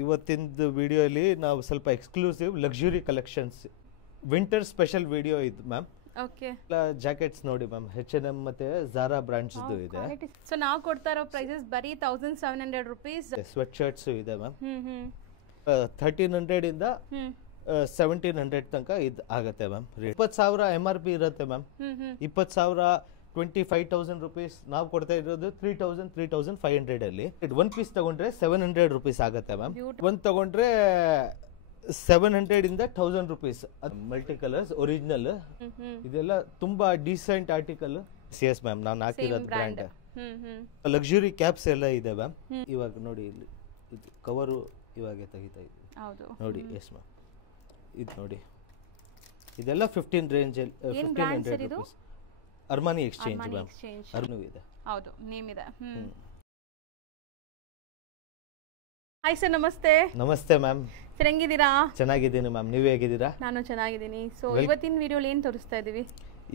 ಇವತ್ತಿನ ವಿಡಿಯೋಲಿ ನಾವು ಸ್ವಲ್ಪ exclusive luxury collections winter special video ಇದು ಮ್ಯಾಮ್. ಓಕೆ, ಜಾಕೆಟ್ಸ್ ನೋಡಿ ಮ್ಯಾಮ್, H&M ಮತ್ತೆ Zara ಬ್ರಾಂಡ್ಸ್ ಇದೆ. ಸೊ ನಾವು ಕೊಡ್ತಾ ಇರೋ ಪ್ರೈಸಸ್ ಬರೀ 1700 ರೂಪೀಸ್. ಸ್ವೆಟ್ ಶರ್ಟ್ಸ್ ಇದೆ ಮ್ಯಾಮ್. 1300 ಇಂದ 1700 ತನಕ ಇದು ಆಗುತ್ತೆ ಮ್ಯಾಮ್. 20,000 MRP ಇರುತ್ತೆ ಮ್ಯಾಮ್. 20,000 25,000 ರೂಪೀಸ್ ನಾವು ಕೊಡ್ತಾ ಇರೋದು 3,500 ಅಲ್ಲಿ. ಒನ್ ಪೀಸ್ ತಗೊಂಡ್ರೆ 700 ರೂಪೀಸ್ ಆಗುತ್ತೆ ಮ್ಯಾಮ್. ಒಂದ್ ತಗೊಂಡ್ರೆ 700 ಇಂದ 1000 ರೂಪೀಸ್. ಮಲ್ಟಿ ಕಲರ್ಸ್ ಒರಿಜಿನಲ್ ಇದೆಲ್ಲ ತುಂಬಾ ಡೀಸೆಂಟ್ ಆರ್ಟಿಕಲ್. ಎಸ್ ಮ್ಯಾಮ್, ನಾನು ಹಾಕಿರೋದು ಬ್ರ್ಯಾಂಡ್. ಲಕ್ಸುರಿ ಕ್ಯಾಪ್ಸ್ ಎಲ್ಲ ಇದೆ ಮ್ಯಾಮ್. ಇವಾಗ ನೋಡಿ ಇಲ್ಲಿ ಇದು ಕವರು ಇವಾಗ ತೆಗಿತಾ ಇದ್ದೀವಿ ನೋಡಿ. ಎಸ್ ಮ್ಯಾಮ್, ಇದು ನೋಡಿ ಇದೆಲ್ಲ 15 ರೇಂಜ್ ಅಲ್ಲಿ 1500 ರೂಪೀಸ್. Armani Exchange ma'am. ಅರ್ನು ಇದೆ. ಹೌದು, ನೇಮ್ ಇದೆ. ಹಾಯ್ ಸರ್, ನಮಸ್ತೆ. ನಮಸ್ತೆ ಮ್ಯಾಮ್. ಸರ್, ಹೆಂಗಿದ್ದೀರಾ? ಚೆನ್ನಾಗಿದ್ದೀನಿ ಮ್ಯಾಮ್, ನೀವು ಹೇಗಿದ್ದೀರಾ? ನಾನು ಚೆನ್ನಾಗಿದ್ದೀನಿ. ಸೊ ಇವತ್ತಿನ ವಿಡಿಯೋಲಿ ಏನು ತೋರಿಸ್ತಾ ಇದೀವಿ?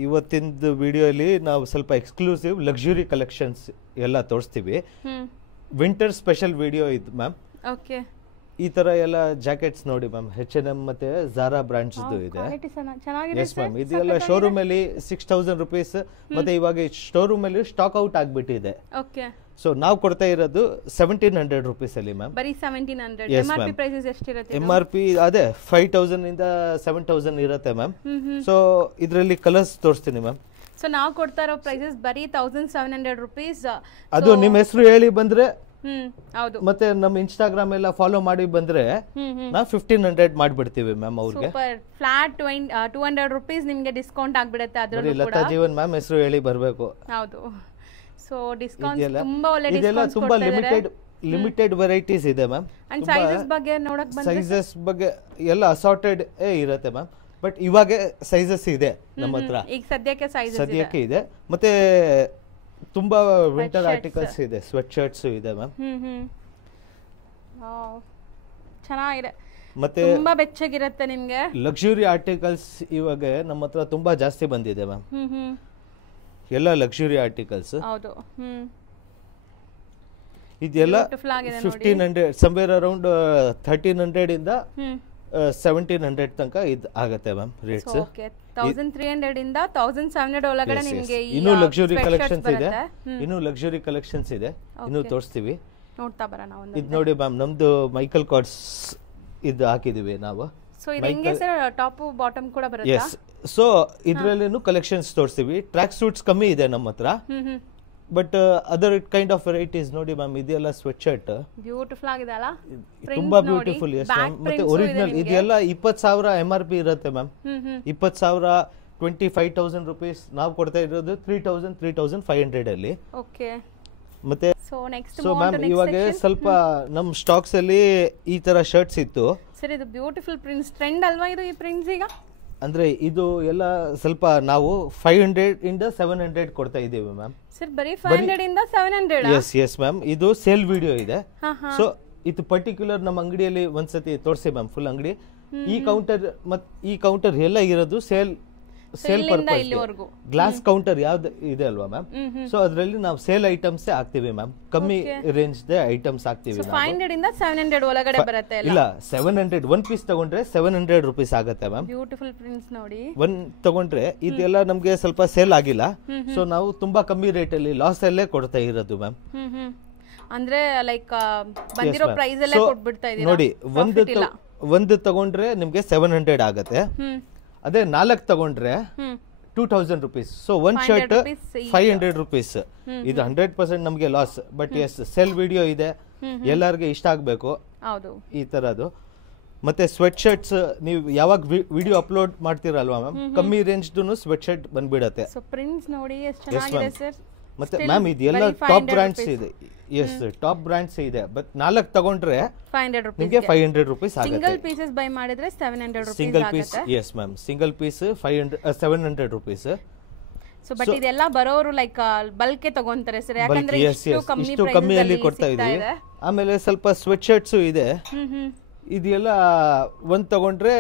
ಇವತ್ತಿನ ವಿಡಿಯೋಲಿ ನಾವು ಸ್ವಲ್ಪ ಎಕ್ಸ್ಕ್ಲೂಸಿವ್ ಲಕ್ಸುರಿ ಕಲೆಕ್ಷನ್ಸ್ ಎಲ್ಲ ತೋರಿಸ್ತೀವಿ. ವಿಂಟರ್ ಸ್ಪೆಷಲ್ ವಿಡಿಯೋ ಇದು ಮ್ಯಾಮ್. ಓಕೆ, ಈ ತರ ಎಲ್ಲ ಜಾಕೆಟ್ಸ್ ನೋಡಿ ಮ್ಯಾಮ್, H&M ಮತ್ತೆ Zara ಬ್ರಾಂಡ್ಸ್ ಇದೆ. ಎಸ್ ಮ್ಯಾಮ್, ಇದೆಲ್ಲ ಶೋರೂಮ್ ಅಲ್ಲಿ 6,000 ರೂಪೀಸ್. ಮತ್ತೆ ಇವಾಗ ಶೋರೂಮ್ ಅಲ್ಲಿ ಸ್ಟಾಕ್ ಔಟ್ ಆಗ್ಬಿಟ್ಟಿದೆ. ಓಕೆ, ಸೊ ನಾವು ಕೊಡ್ತಾ ಇರೋದು 1700 ರೂಪೀಸ್ ಅಲ್ಲಿ ಮ್ಯಾಮ್. ಬರೀ 1700. MRP ಪ್ರೈಸಸ್ ಎಷ್ಟಿರುತ್ತೆ? MRP ಅದೇ 5,000 ಇಂದ 7,000 ಇರುತ್ತೆ ಮ್ಯಾಮ್. ಸೊ ಇದರಲ್ಲಿ ಕಲರ್ಸ್ ತೋರಿಸ್ತೀನಿ ಮ್ಯಾಮ್. ಸೊ ನಾವು ಕೊಡ್ತಾ ಇರೋ ಪ್ರೈಸಸ್ ಬರೀ 1700 ರೂಪೀಸ್. ಅದು ನಿಮ್ಮ ಹೆಸರು ಹೇಳಿ ಬಂದ್ರೆ, ಹೌದು, ಮತ್ತೆ ನಮ್ಮ ಇನ್ಸ್ಟಾಗ್ರಾಮ್ ಎಲ್ಲ ಫಾಲೋ ಮಾಡಿ ಬಂದ್ರೆ ನಾವು 1500 ಮಾಡ್ಬಿಡ್ತೀವಿ ಮ್ಯಾಮ್ ಅವ್ರಿಗೆ. ಫ್ಲಾಟ್ 200 ರೂಪೀಸ್ ನಿಮ್ಗೆ ಡಿಸ್ಕೌಂಟ್ ಆಗ್ಬಿಡುತ್ತೆ. ಅದರಲ್ಲೂ ಕೂಡ ಲತಾ ಜೀವನ್ ಮ್ಯಾಮ್ ಹೆಸರು ಹೇಳಿ ಬರಬೇಕು. ಹೌದು. ಸೊ ಡಿಸ್ಕೌಂಟ್ ತುಂಬಾ ಒಳ್ಳೆ ಡಿಸ್ಕೌಂಟ್ ತುಂಬಾ ಲಿಮಿಟೆಡ್ ವೆರೈಟೀಸ್ ಇದೆ ಮ್ಯಾಮ್. ಅಂಡ್ ಸೈಜಸ್ ಬಗ್ಗೆ ನೋಡಕ್ ಬಂದ್ರೆ ಸೈಜಸ್ ಬಗ್ಗೆ ಎಲ್ಲ ಅಸಾರ್ಟೆಡ್ ಇರುತ್ತೆ ಮ್ಯಾಮ್. ಬಟ್ ಇವಾಗ ಸೈಜಸ್ ಇದೆ ನಮ್ಮ ಹತ್ರ. ಈಗ ಸದ್ಯಕ್ಕೆ ಇದೆ. ಮತ್ತೆ ತುಂಬಾ ವಿಂಟರ್ ಆರ್ಟಿಕಲ್ಸ್ ಇದೆ. ಸ್ವೆಟ್ ಶರ್ಟ್ಸ್ ಇದೆ ಮ್ಯಾಮ್. ಚೆನ್ನಾಗಿದೆ, ಮತ್ತೆ ತುಂಬಾ ಬೆಚ್ಚಗಿರುತ್ತೆ ನಿಮ್ಗೆ. ಲಕ್ಸುರಿ ಆರ್ಟಿಕಲ್ಸ್ ಇವಾಗ ನಮ್ಮ ಹತ್ರ ತುಂಬಾ ಜಾಸ್ತಿ ಬಂದಿದೆ ಮ್ಯಾಮ್. ಎಲ್ಲ ಲಕ್ಸುರಿ ಆರ್ಟಿಕಲ್ಸ್. ಹೌದು, ಇದೆಲ್ಲ 1500 ಸಮ್ವೇರ್ ಅರೌಂಡ್ 1300 ಇಂದ 1700 ತನಕ ಇದು ಆಗುತ್ತೆ ಮ್ಯಾಮ್ ರೇಟ್ಸ್. 1300 ಇಂದ 1700 ಒಳಗಡೆ ನಿಮಗೆ ಇನ್ನೂ ಲಕ್ಸುರಿ ಕಲೆಕ್ಷನ್ಸ್ ಇದೆ. ಲಕ್ಸುರಿ ಕಲೆಕ್ಷನ್ಸ್ ಇದೆ, ಇನ್ನೂ ತೋರಿಸ್ತೀವಿ. ನೋಡ್ತಾ ಬರೋಣ. ಇದು ನೋಡಿ ಮ್ಯಾಮ್, ನಮ್ದು ಮೈಕಲ್ ಕಾರ್ಡ್ಸ್ ಇದು ಹಾಕಿದೀವಿ ನಾವು. ಸೊ ಇದು ಹೆಂಗೆ ಸರ್, ಟಾಪ್ ಬಾಟಮ್ ಕೂಡ ಬರುತ್ತೆ? ಎಸ್. ಸೊ ಇದರಲ್ಲಿನೂ ಕಲೆಕ್ಷನ್ಸ್ ತೋರಿಸ್ತೀವಿ. ಟ್ರ್ಯಾಕ್ ಸೂಟ್ಸ್ ಕಮ್ಮಿ ಇದೆ ನಮ್ಮ ಹತ್ರ. But other kind of varieties ನೋಡಿ ಮ್ಯಾಮ್. ಇದೆಲ್ಲ ಸ್ವೆಟ್ ಶರ್ಟ್ ಬ್ಯೂಟಿಫುಲ್ ಆಗಿದೆ ಅಲ್ಲ, ತುಂಬಾ ಬ್ಯೂಟಿಫುಲ್. ಎಸ್ ಮ್ಯಾಮ್, ಮತ್ತೆ ಒರಿಜಿನಲ್. ಇದೆಲ್ಲ 20,000 MRP ಇರುತ್ತೆ ಮ್ಯಾಮ್. 20,000 25,000 ರೂಪೀಸ್ ನಾವು ಕೊಡ್ತಾ ಇರೋದು 3,500 ಅಲ್ಲಿ. ಓಕೆ, ಮತ್ತೆ ಸೊ ಮ್ಯಾಮ್ ಇವಾಗ ಸ್ವಲ್ಪ ನಮ್ ಸ್ಟಾಕ್ಸ್ ಅಲ್ಲಿ ಈ ತರ ಶರ್ಟ್ಸ್ ಇತ್ತು ಸರ್. ಇದು ಬ್ಯೂಟಿಫುಲ್ ಪ್ರಿಂಟ್ಸ್ ಟ್ರೆಂಡ್ ಅಲ್ವಾ ಇದು? ಈ ಪ್ರಿಂಟ್ಸ್ ಈಗ ಅಂದ್ರೆ ಇದು ಎಲ್ಲ ಸ್ವಲ್ಪ ನಾವು 500 ಇಂದ 700 ಕೊಡ್ತಾ ಇದೀವಿ ಮ್ಯಾಮ್. ಸರ್ ಬರೀ 500 ಇಂದ 700? ಎಸ್ ಮ್ಯಾಮ್, ಇದು ಸೇಲ್ ವಿಡಿಯೋ ಇದೆ. ಸೊ ಇದು ಪರ್ಟಿಕ್ಯುಲರ್ ನಮ್ಮ ಅಂಗಡಿಯಲ್ಲಿ ಒಂದ್ಸತಿ ತೋರಿಸಿ ಮ್ಯಾಮ್, ಫುಲ್ ಅಂಗಡಿ. ಈ ಕೌಂಟರ್ ಎಲ್ಲ ಇರೋದು ಸೇಲ್ ಪರ್ಪಸ್. ಗ್ಲಾಸ್ ಕೌಂಟರ್ ಯಾವ್ದು ಇದೆ ಅಲ್ವಾ ಮ್ಯಾಮ್? ಸೊ ಅದರಲ್ಲಿ ನಾವು ಸೇಲ್ ಐಟಮ್ಸ್ ಹಾಕ್ತಿವಿ ಮ್ಯಾಮ್. ಕಮ್ಮಿ ರೇಂಜ್ ಐಟಮ್ಸ್ ಹಾಕ್ತಿವಿ. 500 ಇಂದ 700 ಒಳಗಡೆ ಬರುತ್ತೆ. ಇಲ್ಲ, 700 ಒನ್ ಪೀಸ್ ತಗೊಂಡ್ರೆ 700 ರೂಪೀಸ್ ಆಗುತ್ತೆ ಮ್ಯಾಮ್. ಬ್ಯೂಟಿಫುಲ್ ಪ್ರಿಂಟ್ಸ್ ನೋಡಿ. ಒನ್ ತಗೊಂಡ್ರೆ ಇದೆಲ್ಲ ನಮ್ಗೆ ಸ್ವಲ್ಪ ಸೇಲ್ ಆಗಿಲ್ಲ. ಸೊ ನಾವು ತುಂಬಾ ಕಮ್ಮಿ ರೇಟ್ ಅಲ್ಲಿ ಲಾಸ್ ಅಲ್ಲೇ ಕೊಡ್ತಾ ಇರೋದು ಮ್ಯಾಮ್. ಅಂದ್ರೆ ಲೈಕ್ ಬಂದಿರೋ ಪ್ರೈಸ್ ಅಲ್ಲೇ ಕೊಟ್ಬಿಡ್ತಾ ಇದೀರಾ ನೋಡಿ. ಒಂದು ತಗೊಂಡ್ರೆ ನಿಮ್ಗೆ 700 ಆಗುತ್ತೆ. ಅದೇ 4 ತಗೊಂಡ್ರೆ 2,000 rupees. So one shirt 500 rupees. ಇದು 100% ನಮ್ಗೆ loss. But yes, sale video ಇದೆ, ಎಲ್ಲರಿಗೆ ಇಷ್ಟ ಆಗ್ಬೇಕು ಈ ತರದ್ದು. ಮತ್ತೆ ಸ್ವೆಟ್ ಶರ್ಟ್ಸ್ ನೀವು ಯಾವಾಗ ವಿಡಿಯೋ ಅಪ್ಲೋಡ್ ಮಾಡ್ತೀರಲ್ವಾ ಮ್ಯಾಮ್, ಕಮ್ಮಿ ರೇಂಜ್ ಸ್ವೆಟ್ ಶರ್ಟ್ ಬಂದ್ಬಿಡತ್ತೆ. ಮತ್ತೆ ಮ್ಯಾಮ್ ಇದೆಲ್ಲ ಟಾಪ್ ಬ್ರಾಂಡ್ಸ್ ಇದೆ. ಎಸ್, ಟಾಪ್ ಬ್ರಾಂಡ್ಸ್ ಇದೆ. ಬಟ್ 4 ತಗೊಂಡ್ರೆ 500 ರೂಪೀಸ್, ನಿಮಗೆ 500 ರೂಪೀಸ್ ಆಗುತ್ತೆ. ಸಿಂಗಲ್ ಪೀಸಸ್ ಬೈ ಮಾಡಿದ್ರೆ 700 rupees single piece. Yes ma'am, single piece 700 rupees. So but ಇದೆಲ್ಲ ಬರೋರು ಲೈಕ್ ಬಲ್ಕೆ ತಗೊಂತಾರೆ ಸರ್, ಯಾಕಂದ್ರೆ ಇಷ್ಟು ಕಮ್ಮಿಯಲ್ಲಿ ಕೊಡ್ತಾ ಇದೀವಿ. ಆಮೇಲೆ ಸ್ವಲ್ಪ ಸ್ವೆಟ್ ಶರ್ಟ್ಸ್ ಇದೆ. ಇದೆಲ್ಲ ಒಂದ್ ತಗೊಂಡ್ರೆ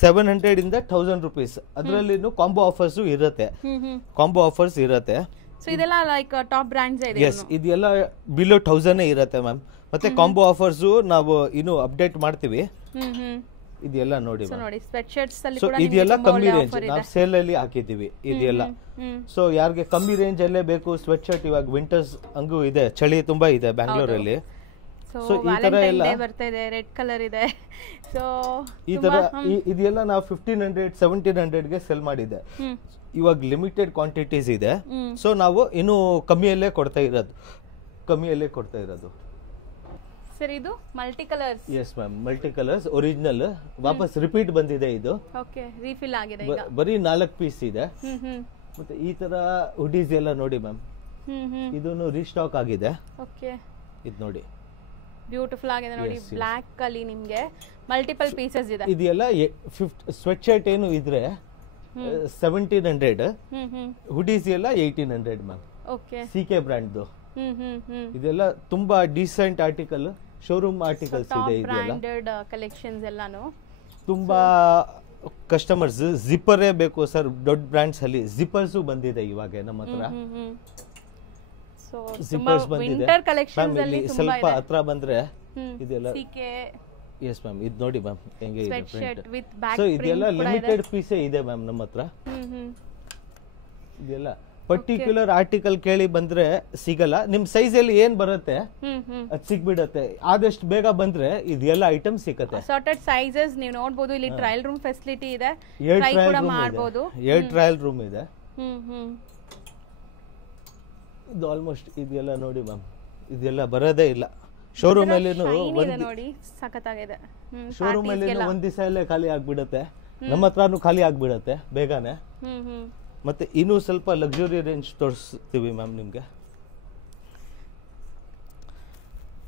700 ಇಂದ 1000 ರೂಪೀಸ್. ಅದರಲ್ಲಿ ಕಾಂಬೋ ಆಫರ್ಸ್ ಇರುತ್ತೆ. ಸೊ ಇದೆಲ್ಲ ಲೈಕ್ ಟಾಪ್ ಬ್ರ್ಯಾಂಡ್ಸ್ ಇದೆ ಎಸ್ ಇದೆಲ್ಲ ಬಿಲೋ 1000 ಇರುತ್ತೆ ಮ್ಯಾಮ್. ಮತ್ತೆ ಕಾಂಬೋ ಆಫರ್ಸ್ ನಾವು ಇನ್ನು ಅಪ್ಡೇಟ್ ಮಾಡ್ತೀವಿ. ಇದೆಲ್ಲ ನೋಡಿ ಸೊ ನೋಡಿ ಸ್ವೆಟ್ ಶರ್ಟ್ಸ್ ಅಲ್ಲಿ ಸೊ ಕೂಡ ಇದೆಲ್ಲ ಕಮ್ಮಿ ರೇಂಜ್ ನಾವು ಸೇಲ್ ಅಲ್ಲಿ ಹಾಕಿದೀವಿ ಇದೆಲ್ಲ. ಸೊ ಯಾರಿಗೆ ಕಮ್ಮಿ ರೇಂಜ್ ಅಲ್ಲೇ ಬೇಕು ಸ್ವೆಟ್ ಶರ್ಟ್, ಇವಾಗ ವಿಂಟರ್ಸ್ ಹಂಗೂ ಇದೆ, ಚಳಿ ತುಂಬಾ ಇದೆ ಬ್ಯಾಂಗ್ಳೂರಲ್ಲಿ. ಸೊ ವ್ಯಾಲೆಂಟೈನ್ ಡೇ ಬರ್ತಾ ಇದೆ, ರೆಡ್ ಕಲರ್ ಇದೆ. ಸೊ ಈ ತರ ಇದೆಲ್ಲ ನಾವು 1500 1700 ಗೆ ಸೆಲ್ ಮಾಡಿದೆ. ಇವಾಗ ಲಿಮಿಟೆಡ್ ಕ್ವಾಂಟಿಟೀಸ್ ಇದೆ. ಸೊ ನಾವು ಇನ್ನು ಕಮ್ಮಿಯಲ್ಲೇ ಕೊಡ್ತಾ ಇರೋದು. ಸರ್ ಇದು multi colours. Yes ma'am, multi colours original ವಾಪಸ್ ರಿಪೀಟ್ ಬಂದಿದೆ ಇದು. ಓಕೆ, ರೀಫಿಲ್ ಆಗಿದೆ ಈಗ. ಬರೀ 4 ಪೀಸ್ ಇದೆ. ಮತ್ತೆ ಈ ತರ ಹುಡೀಸ್ ಎಲ್ಲ ನೋಡಿ ಮ್ಯಾಮ್, ಇದನ್ನು ರೀಸ್ಟಾಕ್ ಆಗಿದೆ. ಓಕೆ, ಇದು ನೋಡಿ ಬ್ಯೂಟಿಫುಲ್ ಆಗಿದೆ ನೋಡಿ, ಬ್ಲಾಕ್ ಅಲ್ಲಿ ನಿಮ್ಗೆ ಮಲ್ಟಿಪಲ್ ಪೀಸಸ್ ಇದೆ. ಇದೆಲ್ಲ ಸ್ವೆಟ್ ಶರ್ಟ್ ಏನು ಇದ್ರೆ 1700, ಹುಡೀಸ್ ಎಲ್ಲ 1800 ಮ್ಯಾಮ್. Okay, C K ಬ್ರ್ಯಾಂಡ್ದು. ಇದೆಲ್ಲ ತುಂಬಾ ಡೀಸೆಂಟ್ ಆರ್ಟಿಕಲ್, ಶೋರೂಮ್ ಆರ್ಟಿಕಲ್ಸ್ ಇದೆ. ಬ್ರಾಂಡೆಡ್ ಕಲೆಕ್ಷನ್ಸ್ ಎಲ್ಲಾನು ತುಂಬಾ ಕಸ್ಟಮರ್ಸ್ ಜಿಪ್ಪರೇ ಬೇಕು ಸರ್, ದೊಡ್ಡ ಬ್ರ್ಯಾಂಡ್ಸ್ ಅಲ್ಲಿ ಜಿಪ್ಪರ್ಸ್ ಬಂದಿದೆ ಇವಾಗ ನಮ್ಮ ಹತ್ರ. ಸೊ ಜಿಪ್ಪರ್ಸ್ ಬಂದಿದೆ. ವಿಂಟರ್ ಕಲೆಕ್ಷನ್ಸ್ ಅಲ್ಲಿ ಸ್ವಲ್ಪ ಹತ್ರ ಬಂದ್ರೆ ಇದೆಲ್ಲ. ಸಿಕೆ ಎಸ್ ಮ್ಯಾಮ್, ಇದು ನೋಡಿ ಮ್ಯಾಮ್ ಹೆಂಗೆ ಇದೆ ಶರ್ಟ್ ವಿತ್ ಬ್ಯಾಕ್ ಸೊ ಇದೆಲ್ಲ ಲಿಮಿಟೆಡ್ ಪೀಸೇ ಇದೆ ಮ್ಯಾಮ್ ನಮ್ಮ ಹತ್ರ. ಇದೆಲ್ಲ ಪರ್ಟಿಕ್ಯುಲರ್ ಆರ್ಟಿಕಲ್ ಕೇಳಿ ಬಂದ್ರೆ ಸಿಗಲ್ಲ. ನಿಮ್ ಸೈಜ್ ಅಲ್ಲಿ ಏನ್ ಬರುತ್ತೆ ಅದ್ ಸಿಗ್ಬಿಡತ್ತೆ. ಆದಷ್ಟು ಬೇಗ ಬಂದ್ರೆ ಇದೆಲ್ಲ ಐಟಮ್ ಸಿಕ್ಕತ್ತೆ. ಸಾರ್ಟೆಡ್ ಸೈಜಸ್ ನೀವು ನೋಡಬಹುದು. ಇಲ್ಲಿ ಟ್ರಯಲ್ ರೂಮ್ ಫೆಸಿಲಿಟಿ ಇದೆ, ಟ್ರೈ ಕೂಡ ಮಾಡಬಹುದು. 2 ಟ್ರಯಲ್ ರೂಮ್ ಇದೆ. ಇದು ಆಲ್ಮೋಸ್ಟ್ ಇದೆಲ್ಲ ನೋಡಿ ಮ್ಯಾಮ್, ಇದೆಲ್ಲ ಬರೋದೇ ಇಲ್ಲ ಶೋರೂಮ್ ಅಲ್ಲಿ. ನೋಡಿ ಸಖತ್ತಾಗಿದೆ. ಶೋರೂಮ್ ಅಲ್ಲಿ ಒಂದ್ ದಿವಸ ಅಲ್ಲೇ ಖಾಲಿ ಆಗ್ಬಿಡತ್ತೆ, ನಮ್ಮ ಹತ್ರನು ಖಾಲಿ ಆಗ್ಬಿಡತ್ತೆ ಬೇಗನೆ. ಮತ್ತೆ ಇನ್ನೂ ಸ್ವಲ್ಪ ಲಕ್ಸುರಿ ರೇಂಜ್ ತೋರಿಸ್ತೀವಿ ಮ್ಯಾಮ್ ನಿಮ್ಗೆ.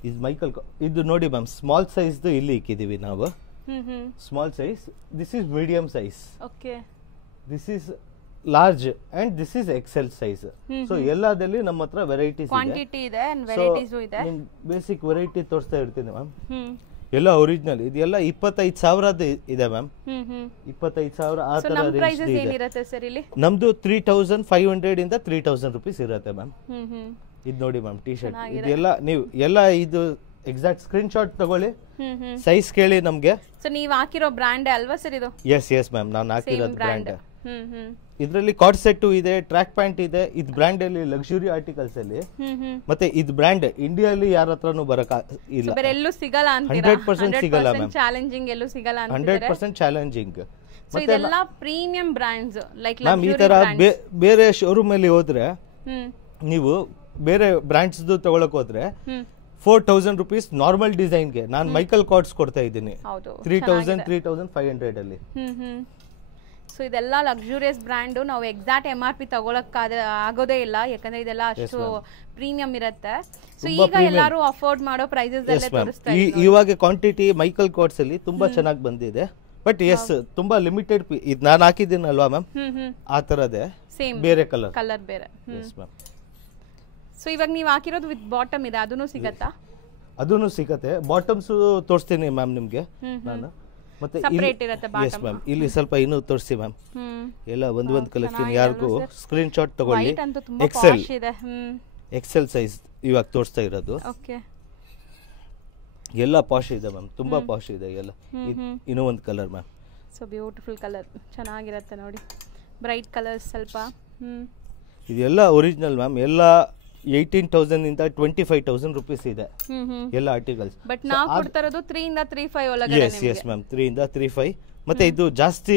ಇದು ಮೈಕಲ್ ಇದು ನೋಡಿ ಮ್ಯಾಮ್, ಸ್ಮಾಲ್ ಸೈಜ್ ಇಲ್ಲಿ ಇಕ್ಕಿದೀವಿ ನಾವು. Small size, this is medium size, this is large and this is XL size. So ಎಲ್ಲದಲ್ಲಿ ನಮ್ಮ ಹತ್ರ ವೆರೈಟೀಸ್ ಇದೆ. ಬೇಸಿಕ್ ವೆರೈಟಿ ತೋರಿಸ್ತಾ ಇರ್ತೀನಿ ಮ್ಯಾಮ್. ಎಲ್ಲ ಒರಿಜಿನಲ್. ಇದೆಲ್ಲ 25,000 ಇದೆ ಮ್ಯಾಮ್. 25,000 ಆ ತರ ರೇಂಜ್. ನಮ್ದು 3500 ಇಂದ 3000 ರೂಪೀಸ್ ಇರುತ್ತೆ ಮ್ಯಾಮ್. ಇದು ನೋಡಿ ಮ್ಯಾಮ್, ಟಿ ಶರ್ಟ್ ಇದೆಲ್ಲ ನೀವು ಎಲ್ಲ ಇದು ಎಕ್ಸಾಕ್ಟ್ ಸ್ಕ್ರೀನ್ ಶಾಟ್ ತಗೊಳ್ಳಿ, ಸೈಜ್ ಕೇಳಿ ನಮ್ಗೆ. ಸೊ ನೀವು ಹಾಕಿರೋ ಬ್ರ್ಯಾಂಡ್ ಅಲ್ವಾ ಸರ್ ಇದು? ಎಸ್ ಮ್ಯಾಮ್, ನಾನು ಹಾಕಿರೋದು ಬ್ರ್ಯಾಂಡ್. ಇದರಲ್ಲಿ ಕಾರ್ಡ್ ಸೆಟ್ ಇದೆ, ಟ್ರ್ಯಾಕ್ ಪ್ಯಾಂಟ್ ಇದೆ. ಇದು ಬ್ರ್ಯಾಂಡ್ ಅಲ್ಲಿ ಲಕ್ಸುರಿ ಆರ್ಟಿಕಲ್ಸ್ ಅಲ್ಲಿ. ಮತ್ತೆ ಇದು ಬ್ರ್ಯಾಂಡ್ ಇಂಡಿಯಾದಲ್ಲಿ ಯಾರ ಹತ್ರನೂ ಬರಕ ಇಲ್ಲ, 100% ಸಿಗಲ್ಲ ಮ್ಯಾಮ್. ಚಾಲೆಂಜಿಂಗ್ ಎಲ್ಲೂ ಸಿಗಲ್ಲ, 100% ಚಾಲೆಂಜಿಂಗ್. ಸೊ ಇದೆಲ್ಲ ಪ್ರೀಮಿಯಂ ಬ್ರ್ಯಾಂಡ್ಸ್ ಲೈಕ್ ಮ್ಯಾಮ್. ಈ ತರ ಬೇರೆ ಶೋರೂಮ್ ಅಲ್ಲಿ ಹೋದ್ರೆ, ನೀವು ಬೇರೆ ಬ್ರ್ಯಾಂಡ್ಸ್ ತಗೊಳಕ್ ಹೋದ್ರೆ 4000 ರೂಪೀಸ್ ನಾರ್ಮಲ್ ಡಿಸೈನ್ಗೆ ನಾನು ಮೈಕಲ್ ಕಾರ್ಡ್ಸ್ ಕೊಡ್ತಾ ಇದ್ದೀನಿ 3000 3500 ಅಲ್ಲಿ. ಸೊ ಇದೆಲ್ಲ ಲಕ್ಸುರಿಯಸ್ ಬ್ರ್ಯಾಂಡ್. ನಾವು ಎಕ್ಸಾಕ್ಟ್ MRP ತಗೊಳಕ್ ಆಗೋದೇ ಇಲ್ಲ, ಯಾಕಂದ್ರೆ ಇದೆಲ್ಲ ಅಷ್ಟು ಪ್ರೀಮಿಯಂ ಇರುತ್ತೆ. ಸೊ ಈಗ ಎಲ್ಲರೂ ಅಫೋರ್ಡ್ ಮಾಡೋ ಪ್ರೈಸಸ್ ಅಲ್ಲೇ ತೋರಿಸ್ತಾ ಇದ್ದಾರೆ. ಇವಾಗ ಕ್ವಾಂಟಿಟಿ ಮೈಕಲ್ ಕಾರ್ಡ್ಸ್ ಅಲ್ಲಿ ತುಂಬಾ ಚೆನ್ನಾಗಿ ಬಂದಿದೆ. ಬಟ್ ಎಸ್, ತುಂಬಾ ಲಿಮಿಟೆಡ್. ಇದು ನಾನು ಹಾಕಿದ್ದೀನಲ್ವಾ ಮ್ಯಾಮ್, ಆ ತರದೇ ಬೇರೆ ಕಲರ್ ಬೇರೆ. ಸೊ ಇವಾಗ ನೀವು ಹಾಕಿರೋದು ವಿತ್ ಬಾಟಮ್ ಇದೆ, ಅದನ್ನು ಸಿಗತ್ತಾ? ಅದನ್ನು ಸಿಗತ್ತೆ. ಬಾಟಮ್ಸ್ ತೋರಿಸ್ತೀನಿ ಮ್ಯಾಮ್ ನಿಮ್ಗೆ ನಾನು. ಮತ್ತೆ ಎಸ್ ಮ್ಯಾಮ್, ಇಲ್ಲಿ ಸ್ವಲ್ಪ ಇನ್ನೂ ತೋರಿಸಿ ಮ್ಯಾಮ್. ಎಲ್ಲ ಒಂದ್ ಕಲೆಕ್ಷನ್. ಯಾರಿಗೂ ಸ್ಕ್ರೀನ್ ಶಾಟ್ ತಗೊಳ್ಳಿ. ಎಕ್ಸೆಲ್ ಸೈಜ್ ಇವಾಗ ತೋರಿಸ್ತಾ ಇರೋದು. ಎಲ್ಲ ಪಾಶ್ ಇದೆ ಮ್ಯಾಮ್, ತುಂಬಾ ಪಾಶ್ ಇದೆ ಎಲ್ಲ. ಇನ್ನೂ ಒಂದು colour ma'am. So beautiful colour, ಚೆನ್ನಾಗಿರುತ್ತೆ ನೋಡಿ, ಬ್ರೈಟ್ ಕಲರ್ಸ್ ಸ್ವಲ್ಪ. ಇದೆಲ್ಲ ಒರಿಜಿನಲ್ ಮ್ಯಾಮ್. ಎಲ್ಲ 18,000 ಇಂದ 25,000 ರೂಪೀಸ್ ಇದೆ ಎಲ್ಲ ಆರ್ಟಿಕಲ್ಸ್. ಬಟ್ ನಾವು ಕೊಡ್ತಾ ಇರೋದು 3 ಇಂದ 3.5 ಒಳಗಡೆ. ಎಸ್ ಮ್ಯಾಮ್, 3 ಇಂದ 3.5. ಮತ್ತೆ ಇದು ಜಾಸ್ತಿ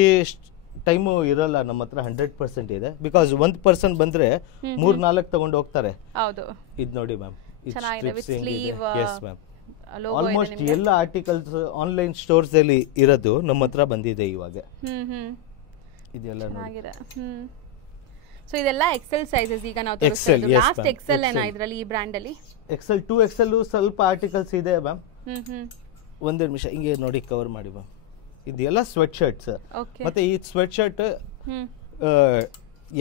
ಟೈಮು ಇರಲ್ಲ ನಮ್ಮ ಹತ್ರ, 100% ಇದೆ. ಬಿಕಾಸ್ ಒಂದ್ ಪರ್ಸನ್ ಬಂದ್ರೆ 3-4 ತಗೊಂಡು ಹೋಗ್ತಾರೆ. ಹೌದು, ಇದು ನೋಡಿ ಮ್ಯಾಮ್, ಎಸ್ ಮ್ಯಾಮ್. ಆಲ್ಮೋಸ್ಟ್ ಎಲ್ಲ ಆರ್ಟಿಕಲ್ಸ್ ಆನ್ಲೈನ್ ಸ್ಟೋರ್ಸ್ ಅಲ್ಲಿ ಇರೋದು ನಮ್ಮ ಹತ್ರ ಬಂದಿದೆ ಇವಾಗ. ಇದೆಲ್ಲ ನೋಡಿ. ಸೊ ಇದೆಲ್ಲ ಎಕ್ಸೆಲ್ ಸೈಜಸ್ ಈಗ ನಾವು ತೋರಿಸ್ತಿರೋದು. ಲಾಸ್ಟ್ ಎಕ್ಸೆಲ್ ಏನಾ ಇದರಲ್ಲಿ, ಈ ಬ್ರ್ಯಾಂಡ್ ಅಲ್ಲಿ? ಎಕ್ಸೆಲ್ 2XL ಸ್ವಲ್ಪ ಆರ್ಟಿಕಲ್ಸ್ ಇದೆ ಮ್ಯಾಮ್. ಒಂದೇ ನಿಮಿಷ ಹಿಂಗೆ ನೋಡಿ ಕವರ್ ಮಾಡಿ ಮ್ಯಾಮ್. ಇದೆಲ್ಲ ಸ್ವೆಟ್ ಶರ್ಟ್ಸ್. ಮತ್ತೆ ಈ ಸ್ವೆಟ್ ಶರ್ಟ್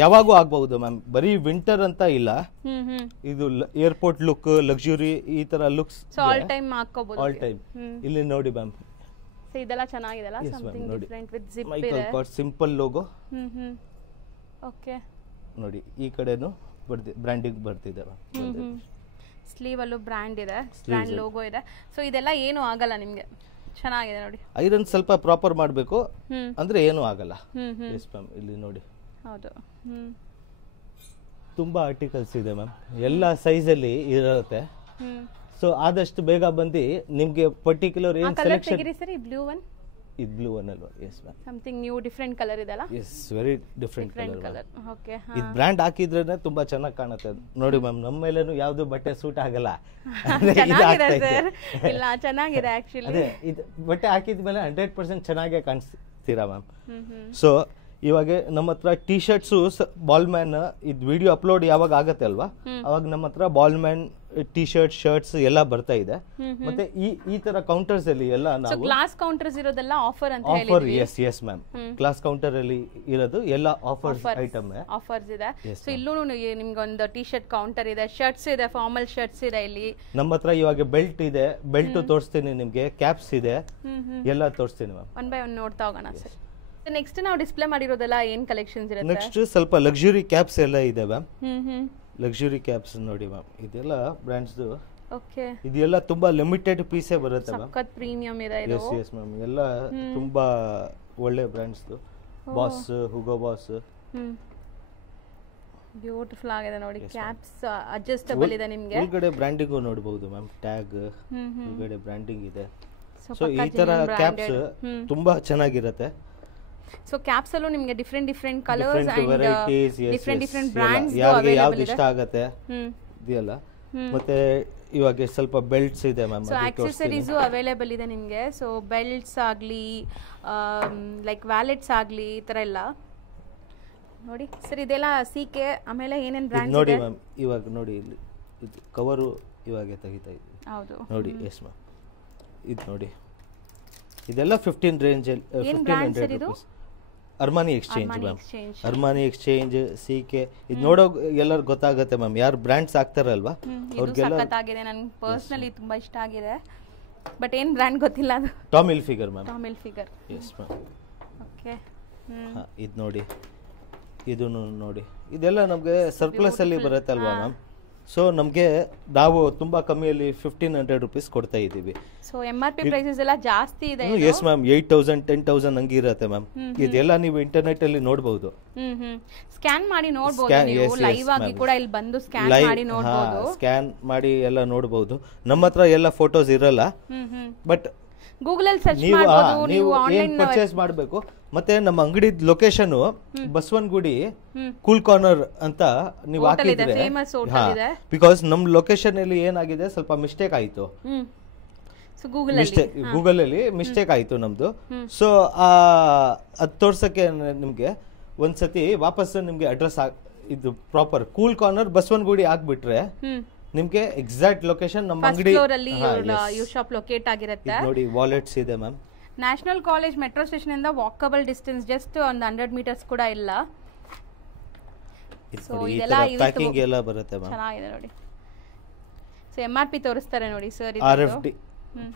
ಯಾವಾಗೂ ಆಗ್ಬಹುದು ಮ್ಯಾಮ್, ಬರೀ ವಿಂಟರ್ ಅಂತ ಇಲ್ಲ. ಇದು ಏರ್ಪೋರ್ಟ್ ಲುಕ್, ಲಕ್ಸುರಿ, ಈ ತರ ಲುಕ್ಸ್ ಆಲ್ ಟೈಮ್ ಹಾಕೋಬಹುದು. All time. ಇಲ್ಲಿ ನೋಡಿ ಮ್ಯಾಮ್, ಸೊ ಇದೆಲ್ಲ ಚೆನ್ನಾಗಿದೆಲ್ಲ, ಸಮಥಿಂಗ್ ಡಿಫರೆಂಟ್ ವಿತ್ ಜಿಪ್ ಇದೆ. Michael card simple logo. Okay ನೋಡಿ ಈ ಕಡೆನು ಬ್ರ್ಯಾಂಡಿಂಗ್ ಬರ್ತಿದೆ. ಸ್ಲೀವ್ ಅಲ್ಲೂ ಬ್ರ್ಯಾಂಡ್ ಇದೆ, ಬ್ರ್ಯಾಂಡ್ ಲೋಗೋ ಇದೆ. ಸೊ ಇದೆಲ್ಲ ಏನು ಆಗಲ್ಲ ನಿಮ್ಗೆ, ಚೆನ್ನಾಗಿದೆ ನೋಡಿ. ಐರನ್ ಸ್ವಲ್ಪ ಪ್ರಾಪರ್ ಮಾಡಬೇಕು ಅಂದ್ರೆ ಏನು ಆಗಲ್ಲ. ಎಸ್ ಮ್ಯಾಮ್, ಇಲ್ಲಿ ನೋಡಿ. ಹೌದು. ತುಂಬಾ ಆರ್ಟಿಕಲ್ಸ್ ಇದೆ ಮ್ಯಾಮ್, ಎಲ್ಲ ಸೈಜಲ್ಲಿ ಇರುತ್ತೆ. ಸೊ ಆದಷ್ಟು ಬೇಗ ಬಂದು ನಿಮ್ಗೆ ಪರ್ಟಿಕ್ಯುಲರ್ ಏನು ಸೆಲೆಕ್ಷನ್. ಸರ್ ಈ ಬ್ಲೂ ಒನ್, ಇದು ಬ್ಲೂ ಒನ್ ಅಲ್ವಾ? Yes ma'am. Something new different colour ಇದೆಲ್ಲ. Yes, very different colour. Okay. ಇದು ಬ್ರ್ಯಾಂಡ್ ಹಾಕಿದ್ರೇನೆ ತುಂಬಾ ಚೆನ್ನಾಗಿ ಕಾಣುತ್ತೆ ನೋಡಿ ಮ್ಯಾಮ್. ನಮ್ಮ ಮೇಲೇನು ಯಾವ್ದು ಬಟ್ಟೆ ಸೂಟ್ ಆಗಲ್ಲ. ಚೆನ್ನಾಗಿದೆ ಸರ್. ಇಲ್ಲ ಚೆನ್ನಾಗಿದೆ ಆಕ್ಚುಲಿ. ಅದೇ ಇದು ಬಟ್ಟೆ ಹಾಕಿದ್ಮೇಲೆ 100% ಚೆನ್ನಾಗೇ ಕಾಣಿಸ್ತೀರಾ ಮ್ಯಾಮ್. ಸೊ ಇವಾಗ ನಮ್ಮ ಹತ್ರ ಟಿ ಶರ್ಟ್ಸು ಬಾಲ್ ಮ್ಯಾನ್ ಇದು ವಿಡಿಯೋ ಅಪ್ಲೋಡ್ ಯಾವಾಗ ಆಗತ್ತೆ ಅಲ್ವಾ, ಅವಾಗ ನಮ್ಮ ಹತ್ರ ಬಾಲ್ ಮ್ಯಾನ್ ಟಿ ಶರ್ಟ್ಸ್ ಎಲ್ಲ ಬರ್ತಾ ಇದೆ. ಮತ್ತೆ ಈ ತರ ಕೌಂಟರ್ಸ್ ಅಲ್ಲಿ ಎಲ್ಲ ನಾವು ಗ್ಲಾಸ್ ಕೌಂಟರ್ಸ್ ಇರೋದೆಲ್ಲ ಆಫರ್ ಅಂತ offer. Yes ma'am, glass counter ಅಲ್ಲಿ ಇರೋದು ಎಲ್ಲ ಆಫರ್ಸ್ ಐಟಮ್ ಆಫರ್ಸ್ ಇದೆ. ಸೊ ಇಲ್ಲೂ ನಿಮ್ಗೆ ಒಂದು ಟಿ ಶರ್ಟ್ ಕೌಂಟರ್ ಇದೆ, ಶರ್ಟ್ಸ್ ಇದೆ, ಫಾರ್ಮಲ್ ಶರ್ಟ್ಸ್ ಇದೆ ಇಲ್ಲಿ. ನಮ್ಮ ಹತ್ರ ಇವಾಗ ಬೆಲ್ಟ್ ಇದೆ, ಬೆಲ್ಟ್ ತೋರಿಸ್ತೀನಿ ನಿಮ್ಗೆ, ಕ್ಯಾಪ್ಸ್ ಇದೆ, ಎಲ್ಲ ತೋರಿಸ್ತೀನಿ ಮ್ಯಾಮ್. ಒನ್ ಬೈ ಒನ್ ನೋಡ್ತಾ ಹೋಗೋಣ ಸರ್. ನೆಕ್ಸ್ಟ್ ನಾವು ಡಿಸ್ಪ್ಲೇ ಮಾಡಿರೋದೆಲ್ಲ ಏನ್ ಕಲೆಕ್ಷನ್ಸ್ ಇರುತ್ತೆ? ನೆಕ್ಸ್ಟ್ ಸ್ವಲ್ಪ ಲಕ್ಸುರಿ ಕ್ಯಾಪ್ಸ್ ಎಲ್ಲ ಇದೆ ಮ್ಯಾಮ್. ಲಕ್ಸುರಿ ಕ್ಯಾಪ್ಸ್ ನೋಡಿ ಮ್ಯಾಮ್, ಇದೆಲ್ಲ ಬ್ರ್ಯಾಂಡ್ಸ್. ಓಕೆ. ಇದೆಲ್ಲ ತುಂಬಾ ಲಿಮಿಟೆಡ್ ಪೀಸೇ ಬರುತ್ತೆ ಮ್ಯಾಮ್. ಸಖತ್ ಪ್ರೀಮಿಯಂ ಇದೆ ಇದು. ಎಸ್ ಮ್ಯಾಮ್, ಎಲ್ಲ ತುಂಬಾ ಒಳ್ಳೆ brands. Boss, Hugo Boss. Beautiful ಆಗಿದೆ ನೋಡಿ. ಕ್ಯಾಪ್ಸ್ ಅಡ್ಜಸ್ಟಬಲ್ ಇದೆ ನಿಮಗೆ. ಒಳಗಡೆ ಬ್ರ್ಯಾಂಡಿಂಗ್ ನೋಡಬಹುದು ಮ್ಯಾಮ್, ಟ್ಯಾಗ್ ಒಳಗಡೆ ಬ್ರ್ಯಾಂಡಿಂಗ್ ಇದೆ. ಸೊ ಈ ತರ ಕ್ಯಾಪ್ಸ್ ತುಂಬಾ ಚೆನ್ನಾಗಿರುತ್ತೆ. ಸೊ ಕ್ಯಾಪ್ಸ್ ಅಲ್ಲೂ ನಿಮಗೆ different colours and different brands ಯಾವ್ದು ಇಷ್ಟ ಆಗುತ್ತೆ ಇದೆಯಲ್ಲ. ಮತ್ತೆ ಇವಾಗ ಸ್ವಲ್ಪ ಬೆಲ್ಟ್ಸ್ ಇದೆ ಮ್ಯಾಮ್. ಸೊ ಆಕ್ಸೆಸರೀಸ್ ಅವೈಲೇಬಲ್ ಇದೆ ನಿಮಗೆ. ಸೊ ಬೆಲ್ಟ್ಸ್ ಆಗಲಿ, ಲೈಕ್ ವ್ಯಾಲೆಟ್ಸ್ ಆಗಲಿ, ಈ ಥರ ಎಲ್ಲ ನೋಡಿ ಸರ್. ಇದೆಲ್ಲ CK. ಆಮೇಲೆ ಏನೇನು ಬ್ರ್ಯಾಂಡ್ಸ್ ನೋಡಿ ಮ್ಯಾಮ್, ಇವಾಗ ನೋಡಿ ಇಲ್ಲಿ ಇದು ಕವರು ಇವಾಗ ತೆಗಿತಾ ಇದ್ದೀವಿ. ಹೌದು ನೋಡಿ. ಎಸ್ ಮ್ಯಾಮ್, ಇದು ನೋಡಿ, ಇದೆಲ್ಲ 15 range, 1500 rupees. Armani Exchange ma'am, Armani Exchange, CK. ಇದು ನೋಡೋ ಎಲ್ಲರೂ ಗೊತ್ತಾಗುತ್ತೆ ಮ್ಯಾಮ್, ಯಾರು ಬ್ರ್ಯಾಂಡ್ಸ್ ಆಗ್ತಾರಲ್ವಾ ಅವ್ರಿಗೆಲ್ಲ. ಸಖತ್ತಾಗಿದೆ, ನನಗೆ ಪರ್ಸನಲಿ ತುಂಬಾ ಇಷ್ಟ ಆಗಿದೆ. ಬಟ್ ಏನು ಬ್ರ್ಯಾಂಡ್ ಗೊತ್ತಿಲ್ಲ ಅದು. Tom Hilfiger ma'am. Tom Hilfiger. Yes ma'am. Okay. ಇದು ನೋಡಿ, ಇದನ್ನು ನೋಡಿ, ಇದೆಲ್ಲ ನಮಗೆ ಸರ್ಪ್ಲಸ್ ಅಲ್ಲಿ ಬರುತ್ತೆ ಅಲ್ವಾ ಮ್ಯಾಮ್. ಸೊ ನಮಗೆ ನಾವು ತುಂಬಾ ಕಮ್ಮಿಯಲ್ಲಿ 1500 ರೂಪೀಸ್ ಕೊಡ್ತಾ ಇದ್ದೀವಿ. ಸೊ MRP ಪ್ರೈಸಸ್ ಎಲ್ಲ ಜಾಸ್ತಿ ಇದೆ. ಎಸ್ ಮ್ಯಾಮ್, 8000 10,000 ಹಂಗೆ ಇರುತ್ತೆ ಮ್ಯಾಮ್. ಇದೆಲ್ಲ ನೀವು ಇಂಟರ್ನೆಟ್ ಅಲ್ಲಿ ನೋಡಬಹುದು, ಸ್ಕ್ಯಾನ್ ಮಾಡಿ ನೋಡಬಹುದು. ನೀವು ಲೈವ್ ಆಗಿ ಕೂಡ ಇಲ್ಲಿ ಬಂದು ಸ್ಕ್ಯಾನ್ ಮಾಡಿ ನೋಡಬಹುದು. ಸ್ಕ್ಯಾನ್ ಮಾಡಿ ಎಲ್ಲ ನೋಡಬಹುದು. ನಮ್ಮ ಹತ್ರ ಎಲ್ಲ ಫೋಟೋಸ್ ಇರಲ್ಲ, ಬಟ್ ಗೂಗಲ್ ಅಲ್ಲಿ ಸರ್ಚ್ ಮಾಡಬಹುದು. ನೀವು ಆನ್ಲೈನ್ ಪರ್ಚೇಸ್ ಮಾಡಬೇಕು. ಮತ್ತೆ ನಮ್ಮ ಅಂಗಡಿ ಲೊಕೇಶನ್ ಬಸವನಗುಡಿ ಕೂಲ್ ಕಾರ್ನರ್ ಅಂತ ನೀವು ಹಾಕಿದ್ರೆ, ಬಿಕಾಸ್ ನಮ್ ಲೊಕೇಶನ್ ಅಲ್ಲಿ ಏನಾಗಿದೆ ಸ್ವಲ್ಪ ಮಿಸ್ಟೇಕ್ ಆಯ್ತು. ಗೂಗಲ್ ಅಲ್ಲಿ ಮಿಸ್ಟೇಕ್ ಆಯ್ತು ನಮ್ದು. ಸೊ ಅದ್ ತೋರ್ಸಕ್ಕೆ ನಿಮ್ಗೆ ಒಂದ್ಸತಿ ವಾಪಸ್ ನಿಮ್ಗೆ ಅಡ್ರೆಸ್ ಇದು ಪ್ರಾಪರ್ ಕೂಲ್ ಕಾರ್ನರ್ ಬಸವನಗುಡಿ ಹಾಕ್ಬಿಟ್ರೆ ನಿಮ್ಗೆ ಎಕ್ಸಾಕ್ಟ್ ಲೊಕೇಶನ್ ನಮ್ಮ ಅಂಗಡಿ ಶಾಪ್ ಲೊಕೇಟ್ ಆಗಿರುತ್ತೆ. ನೋಡಿ, ವಾಲೆಟ್ಸ್ ಇದೆ ma'am. National college metro station ಇಂದ ವಾಕಬಲ್ ಡಿಸ್ಟೆನ್ಸ್, ಜಸ್ಟ್ ಒಂದು 100 ಮೀಟರ್ಸ್ ಕೂಡ ಇಲ್ಲ. ಸೊ ಇದೆಲ್ಲ ಪ್ಯಾಕಿಂಗ್ ಎಲ್ಲ ಬರುತ್ತೆ ಮ್ಯಾಮ್, ಚೆನ್ನಾಗಿದೆ ನೋಡಿ. ಸೊ MRP ತೋರಿಸ್ತಾರೆ ನೋಡಿ ಸರ್. RFD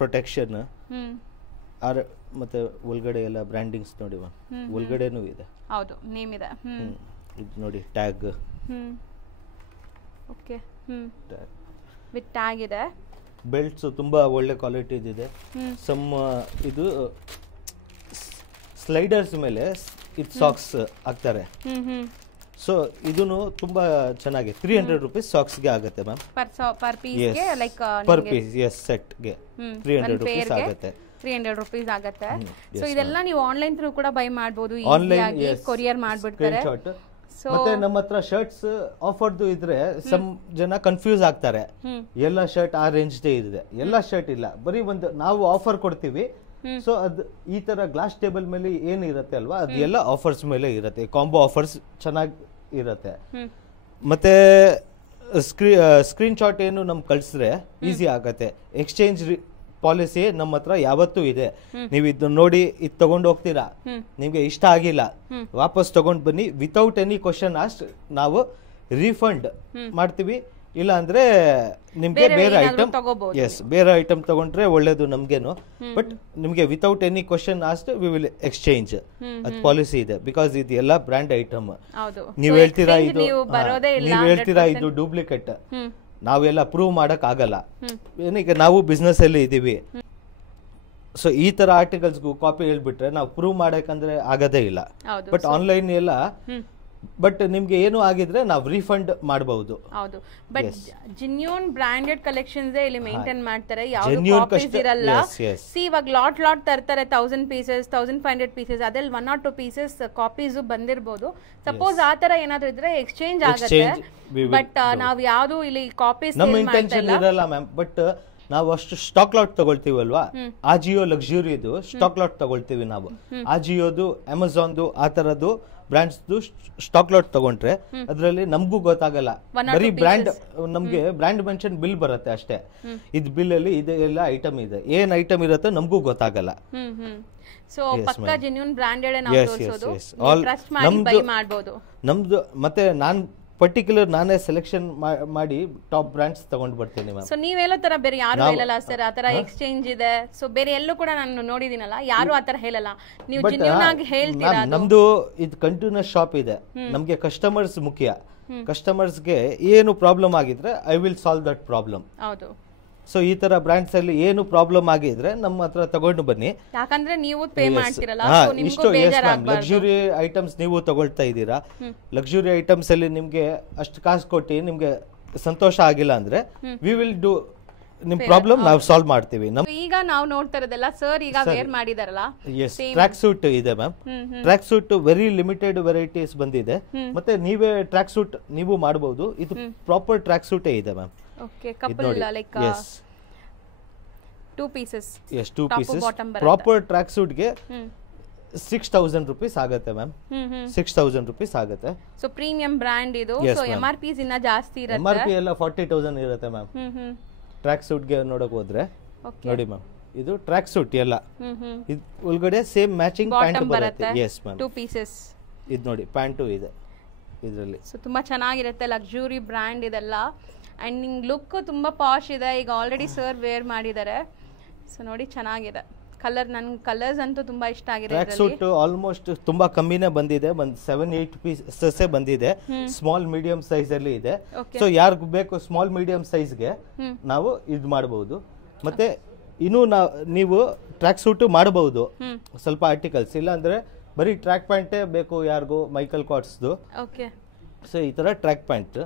ಪ್ರೊಟೆಕ್ಷನ್, ಮತ್ತೆ ಒಳಗಡೆ ಎಲ್ಲ ಬ್ರ್ಯಾಂಡಿಂಗ್ಸ್ ನೋಡಿ ಮ್ಯಾಮ್. ಒಳಗಡೆನೂ ಇದೆ. ಹೌದು, ನೇಮ್ ಇದೆ. ಇದು ನೋಡಿ, ಟ್ಯಾಗ್. ಓಕೆ. ವಿತ್ ಟ್ಯಾಗ್ ಇದೆ. ಬೆಲ್ಟ್ಸ್ ತುಂಬಾ ಒಳ್ಳೆ ಕ್ವಾಲಿಟಿ ಇದೆ. ಸಮ್ ಇದು ಸ್ಲೈಡರ್ಸ್ ಮೇಲೆ ಇದು ಸಾಕ್ಸ್ ಹಾಕ್ತಾರೆ. ಸೊ ಇದನ್ನು ತುಂಬಾ ಚೆನ್ನಾಗಿ 300 ರೂಪೀಸ್ ಸಾಕ್ಸ್ ಗೆ ಆಗುತ್ತೆ ಮ್ಯಾಮ್. ಪರ್ ಪೀಸ್ ಗೆ, like per piece, yes, set ಗೆ 300 ರೂಪೀಸ್ ಆಗುತ್ತೆ. 300 ರೂಪೀಸ್ ಆಗುತ್ತೆ. ಸೊ ಇದೆಲ್ಲ ನೀವು ಆನ್ಲೈನ್ ಥ್ರೂ ಕೂಡ ಬೈ ಮಾಡಬಹುದು, ಈಸಿಯಾಗಿ ಕೊರಿಯರ್ ಮಾಡ್ಬಿಡ್ತಾರೆ. ಮತ್ತೆ ನಮ್ಮ ಹತ್ರ ಶರ್ಟ್ಸ್ ಆಫರ್ದು ಇದ್ರೆ ಸಮ್ ಜನ ಕನ್ಫ್ಯೂಸ್ ಆಗ್ತಾರೆ, ಎಲ್ಲ ಶರ್ಟ್ ಆ ರೇಂಜ್ ಇದೆ, ಎಲ್ಲ ಶರ್ಟ್ ಇಲ್ಲ, ಬರೀ ಒಂದು ನಾವು ಆಫರ್ ಕೊಡ್ತೀವಿ. ಸೊ ಅದು ಈ ತರ ಗ್ಲಾಸ್ ಟೇಬಲ್ ಮೇಲೆ ಏನ್ ಇರುತ್ತೆ ಅಲ್ವಾ, ಅದು ಎಲ್ಲ ಆಫರ್ಸ್ ಮೇಲೆ ಇರುತ್ತೆ, ಕಾಂಬೋ ಆಫರ್ಸ್ ಚೆನ್ನಾಗಿ ಇರುತ್ತೆ. ಮತ್ತೆ ಸ್ಕ್ರೀನ್ ಶಾಟ್ ಏನು ನಮ್ಗೆ ಕಳಿಸಿದ್ರೆ ಈಸಿ ಆಗತ್ತೆ. ಎಕ್ಸ್ಚೇಂಜ್ ಪಾಲಿಸಿ ನಮ್ಮ ಹತ್ರ ಯಾವತ್ತೂ ಇದೆ. ನೀವು ಇದನ್ನ ನೋಡಿ ಇದು ತಗೊಂಡು ಹೋಗ್ತೀರಾ, ನಿಮ್ಗೆ ಇಷ್ಟ ಆಗಿಲ್ಲ, ವಾಪಸ್ ತಗೊಂಡ್ ಬನ್ನಿ, ವಿತೌಟ್ ಎನಿ ಕ್ವಶನ್ ಆಸ್ಟ್ ನಾವು ರೀಫಂಡ್ ಮಾಡ್ತೀವಿ. ಇಲ್ಲ ಅಂದ್ರೆ ನಿಮ್ಗೆ ಬೇರೆ ಬೇರೆ ಏನಾದ್ರೂ ಐಟಮ್ ತಗೋಬಹುದು ಎಸ್ ಬೇರೆ ಐಟಮ್ ತಗೊಂಡ್ರೆ ಒಳ್ಳೇದು ನಮ್ಗೇನು ಬಟ್ ನಿಮ್ಗೆ without any question asked we will exchange ಅದ್ ಪಾಲಿಸಿ ಇದೆ ಬಿಕಾಸ್ ಇದು ಎಲ್ಲ ಬ್ರ್ಯಾಂಡ್ ಐಟಮ್ ಹೌದು ನೀವ್ ಹೇಳ್ತೀರಾ ಇದು ನೀವು ಬರೋದೇ ಇಲ್ಲ ನೀವ್ ಹೇಳ್ತೀರಾ ಇದು ಡೂಪ್ಲಿಕೇಟ್ ನಾವೆಲ್ಲ ಪ್ರೂವ್ ಮಾಡಕ್ ಆಗಲ್ಲ ಏನಕ್ಕೆ ನಾವು ಬಿಸ್ನೆಸ್ ಅಲ್ಲಿ ಇದೀವಿ ಸೊ ಈ ತರ ಆರ್ಟಿಕಲ್ಸ್ಗೂ ಕಾಪಿ ಹೇಳ್ಬಿಟ್ರೆ ನಾವು ಪ್ರೂವ್ ಮಾಡಕ್ಕಂದ್ರೆ ಆಗದೇ ಇಲ್ಲ ಬಟ್ ಆನ್ಲೈನ್ ಎಲ್ಲ ಬಟ್ ನಿಮ್ಗೆ ಏನು ಆಗಿದ್ರೆ ನಾವು ರೀಫಂಡ್ ಮಾಡಬಹುದು ಹೌದು ಬಟ್ ಜೆನ್ಯೂನ್ ಬ್ರಾಂಡೆಡ್ ಕಲೆಕ್ಷನ್ಸ್ ಇಲ್ಲಿ ಮೇಂಟೈನ್ ಮಾಡ್ತಾರೆ ಯಾವುದು ಕಾಪೀಸ್ ಇರಲ್ಲ ಸಿ ಇವಾಗ ಲಾಟ್ ತರ್ತಾರೆ 1000 ಪೀಸಸ್ 1500 ಪೀಸಸ್ ಅದ್ರಲ್ಲಿ 1 or 2 ಪೀಸಸ್ ಕಾಪೀಸ್ ಬಂದಿರಬಹುದು ಸಪೋಸ್ ಆ ತರ ಏನಾದ್ರೂ ಇದ್ರೆ ಎಕ್ಸ್ಚೇಂಜ್ ಆಗುತ್ತೆ ಬಟ್ ನಾವು ಯಾವುದು ಇಲ್ಲಿ ಕಾಪೀಸ್ ನಮ್ಮ ಇಂಟೆನ್ಷನ್ ಇರಲ್ಲ ಮ್ಯಾಮ್ ಬಟ್ ನಾವು ಅಷ್ಟು ಸ್ಟಾಕ್ ಲಾಟ್ ತಗೊಳ್ತೀವಲ್ವಾ ಆಜಿಯೋ ಲಕ್ಸುರಿದು ಸ್ಟಾಕ್ ಲಾಟ್ ತಗೊಳ್ತೀವಿ ನಾವು ಆಜಿಯೋದು ಅಮೆಝಾನ್ದು ಆ ತರದ್ದು ಬ್ರಾಂಡ್ಸ್ ಸ್ಟಾಕ್ ಲಾಟ್ ತಗೊಂಡ್ರೆ ಅದ್ರಲ್ಲಿ ನಮಗೂ ಗೊತ್ತಾಗಲ್ಲ ಬರೀ ಬ್ರ್ಯಾಂಡ್ ನಮ್ಗೆ ಬ್ರ್ಯಾಂಡ್ ಮೆನ್ಷನ್ ಬಿಲ್ ಬರುತ್ತೆ ಅಷ್ಟೇ ಇದ್ ಬಿಲ್ ಅಲ್ಲಿ ಇದೆಲ್ಲ ಐಟಮ್ ಇದೆ ಏನ್ ಐಟಮ್ ಇರುತ್ತೆ ನಮಗೂ ಗೊತ್ತಾಗಲ್ಲ ಸೊ ಪಕ್ಕಾ ಜೆನ್ಯೂನ್ ಬ್ರಾಂಡೆಡ್ ನಾವು ತೋರಿಸೋದು ಟ್ರಸ್ಟ್ ಮಾಡಿ ಬೈ ಮಾಡಬಹುದು ನಮ್ದು ಮತ್ತೆ ನಾನ್ ಪರ್ಟಿಕ್ಯುಲರ್ ನಾನೇ ಸೆಲೆಕ್ಷನ್ ಮಾಡಿ ಟಾಪ್ ಬ್ರಾಂಡ್ಸ್ ತಗೊಂಡ್ ಬರ್ತೀನಿ ಮ್ಯಾಮ್ ಸೊ ನೀವ್ ಹೇಳೋ ತರ ಬೇರೆ ಯಾರು ಹೇಳಲ್ಲ ಸರ್ ಆತರ ಎಕ್ಸ್ಚೇಂಜ್ ಇದೆ ಸೊ ಬೇರೆ ಎಲ್ಲೂ ಕೂಡ ನಾನು ನೋಡಿದೀನಲ್ಲ ಯಾರು ಆತರ ಹೇಳಲ್ಲ ನೀವು ಜೆನ್ಯೂನ್ ಆಗಿ ಹೇಳ್ತೀರಾ ನಮ್ದು ಇದು ಕಂಟಿನ್ಯೂಸ್ ಶಾಪ್ ಇದೆ ನಮ್ಗೆ ಕಸ್ಟಮರ್ಸ್ ಮುಖ್ಯ ಕಸ್ಟಮರ್ಸ್ಗೆ ಏನು ಪ್ರಾಬ್ಲಮ್ ಆಗಿದ್ರೆ I will solve that problem ಹೌದು ಸೊ ಈ ತರ ಬ್ರಾಂಡ್ಸ್ ಅಲ್ಲಿ ಏನು ಪ್ರಾಬ್ಲಮ್ ಆಗಿದ್ರೆ ನಮ್ಮ ಹತ್ರ ತಗೊಂಡು ಬನ್ನಿ ಯಾಕಂದ್ರೆ ನೀವು ಪೇ ಮಾಡ್ತಿರಲ್ಲ ಸೊ ನಿಮ್ಗೂ ಬೇಜಾರಾಗಬಾರದು ಲಕ್ಸುರಿ ಐಟಮ್ಸ್ ನೀವು ತಗೊಳ್ತಾ ಇದ್ದೀರಾ ಲಕ್ಸುರಿ ಐಟಮ್ಸ್ ಅಲ್ಲಿ ನಿಮ್ಗೆ ಅಷ್ಟು ಕಾಸು ಕೊಟ್ಟು ನಿಮ್ಗೆ ಸಂತೋಷ ಆಗಿಲ್ಲ ಅಂದ್ರೆ ವಿ ವಿಲ್ ಡೂ ನಿಮ್ ಪ್ರಾಬ್ಲಮ್ ನಾವು ಸಾಲ್ವ್ ಮಾಡ್ತೀವಿ ಈಗ ನಾವು ನೋಡ್ತಾ ಇರೋದೆಲ್ಲ ಸರ್ ಈಗ ವೇರ್ ಮಾಡಿದಾರಲ್ಲ ಎಸ್ ಟ್ರ್ಯಾಕ್ ಸೂಟ್ ಇದೆ ma'am tracksuit very limited varieties ಬಂದಿದೆ ಮತ್ತೆ ನೀವೇ ಟ್ರ್ಯಾಕ್ ಸೂಟ್ ನೀವು ಮಾಡಬಹುದು ಇದು ಪ್ರಾಪರ್ ಟ್ರ್ಯಾಕ್ ಸೂಟೇ ಇದೆ ma'am okay couple like 2 pieces yes 2 pieces proper tracksuit ಗೆ 6000 ರೂಪೀಸ್ ಆಗುತ್ತೆ ಮ್ಯಾಮ್ 6000 ರೂಪೀಸ್ ಆಗುತ್ತೆ ಸೊ ಪ್ರೀಮಿಯಂ ಬ್ರಾಂಡ್ ಇದು ಸೊ MRP ಇನ್ನ ಜಾಸ್ತಿ ಇರುತ್ತೆ MRP ಎಲ್ಲ 40000 ಇರುತ್ತೆ ಮ್ಯಾಮ್ ಟ್ರ್ಯಾಕ್ ಸೂಟ್ ಗೆ ನೋಡಕ್ ಹೋದ್ರೆ ನೋಡಿ ಮ್ಯಾಮ್ ಇದು ಟ್ರ್ಯಾಕ್ ಸೂಟ್ ಎಲ್ಲ ಇದು ಒಳಗಡೆ ಸೇಮ್ ಮ್ಯಾಚಿಂಗ್ ಪ್ಯಾಂಟ್ ಬರುತ್ತೆ ಎಸ್ ಮ್ಯಾಮ್ 2 ಪೀಸಸ್ ಇದು ನೋಡಿ ಪ್ಯಾಂಟು ಇದೆ ಇದರಲ್ಲಿ ಸೊ ತುಂಬಾ ಚೆನ್ನಾಗಿರುತ್ತೆ ಲಕ್ಸುರಿ ಬ್ರಾಂಡ್ ಇದೆಲ್ಲ ಅಂಡ್ ನಿಂಗ್ ಲುಕ್ ತುಂಬಾ ಪಾಶ್ ಇದೆ ಈಗ ಆಲ್ರೆಡಿ ಸರ್ ವೇರ್ ಮಾಡಿದ್ದಾರೆ ಸೊ ನೋಡಿ ಚೆನ್ನಾಗಿದೆ ಕಲರ್ ನನ್ ಕಲರ್ಸ್ ಅಂತೂ ತುಂಬಾ ಇಷ್ಟ ಆಗಿದೆ ಟ್ರ್ಯಾಕ್ ಸೂಟ್ ಆಲ್ಮೋಸ್ಟ್ ತುಂಬಾ ಕಮ್ಮಿನೇ ಬಂದಿದೆ ಒಂದು 7-8 ಪೀಸಸ್ ಬಂದಿದೆ ಸ್ಮಾಲ್ ಮೀಡಿಯಂ ಸೈಜ್ ಅಲ್ಲಿ ಇದೆ ಸೊ ಯಾರಿಗೂ ಬೇಕು ಸ್ಮಾಲ್ ಮೀಡಿಯಂ ಸೈಜ್ ಗೆ ನಾವು ಇದು ಮಾಡಬಹುದು ಮತ್ತೆ ಇನ್ನು ನೀವು ಟ್ರ್ಯಾಕ್ ಸೂಟ್ ಮಾಡಬಹುದು ಸ್ವಲ್ಪ ಆರ್ಟಿಕಲ್ಸ್ ಇಲ್ಲ ಅಂದ್ರೆ ಬರೀ ಟ್ರ್ಯಾಕ್ ಪ್ಯಾಂಟೇ ಬೇಕು ಯಾರಿಗೂ ಮೈಕಲ್ ಕಾಟ್ಸ್ದು ಓಕೆ ಸೊ ಈ ತರ ಟ್ರ್ಯಾಕ್ ಪ್ಯಾಂಟ್